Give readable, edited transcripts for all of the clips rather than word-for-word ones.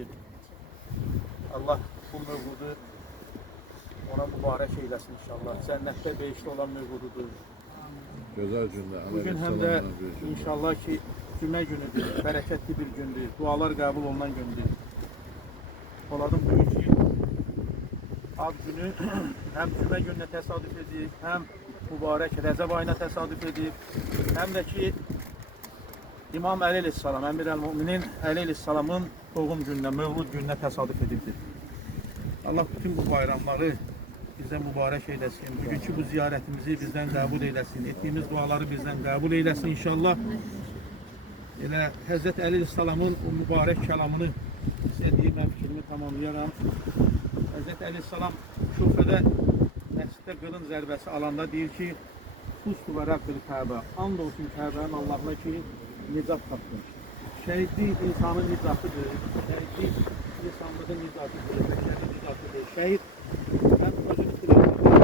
günüdür. Allah bu mövqudu ona mübarək eyləsin inşallah. Cənnətdə behişdə olan mövqududur. Gözəl gündə. Bugün həm də inşallah ki, cümə günüdür, bərəkətli bir gündür, dualar qəbul olunan gündür. Poladın bugünkü ad günü həm cümə gününə təsadüf edib, həm mübarək Rəcəb ayına təsadüf edib, həm də ki, İmam Əli əleyhissalam, Əmir əl-Müminin Əli əleyhissalamın doğum gününə, mövlud gününə təsadüf edibdir. Allah bütün bu bayramları bizə mübarək eyləsin. Bugünkü bu ziyarətimizi bizdən qəbul eyləsin. Etdiyimiz duaları bizdən qəbul eyləsin inşallah. Elə Həzrət Əli əleyhissalamın o mübarək kəlamını sizə deyib, mən fikrimi tamamlayaram. Həzrət Əli əleyhissalam Şufədə məsciddə qılınc zərbəsi alanda deyir ki, Xustu və Rəbbül Kəbə, and olsun Kəbənin Allahına ki, nicat tapdır. Şəhidlik insanın nicatıdır, şəhidlik insanlığın nicatıdır, bəşərin nicatıdır. Şəhid həm özünü xilas edir,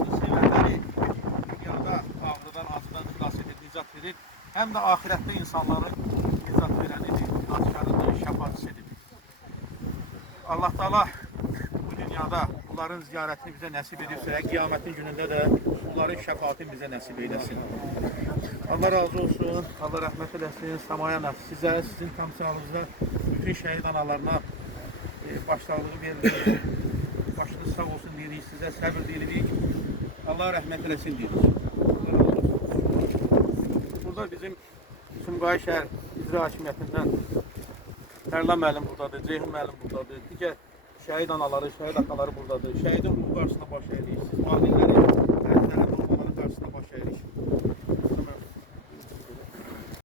həm sevərləri dünyada ağrıdan, acıdan xilas edir, nicat verir, həm də ahirətdə insanları nicat verənidir, günahkarıdır, şəfaatçisidir. Allah Teala bu dünyada bunların ziyarətini bizə nəsib edirsə, qiyamətin günündə də bunların şəfaatini bizə nəsib eyləsin. Allah razı olsun, Allah rəhmət eləsin, Samaya nəfs sizə, sizin təmsilinize, bütün şəhid analarına başsağlığı veririk, başınız sağ olsun deyirik, sizə səbir deyirik, Allah rəhmət eləsin deyirik. Burada bizim Sumqayıt şəhər İcra Hakimiyyətindən Tərlan müəllim buradadır, Ceyhun müəllim buradadır, digər şəhid anaları, şəhid ataları buradadır, şəhidin bu qarşısına baş əyirik, siz valiləri, tərəflərin olmaları qarşısına baş əyirik.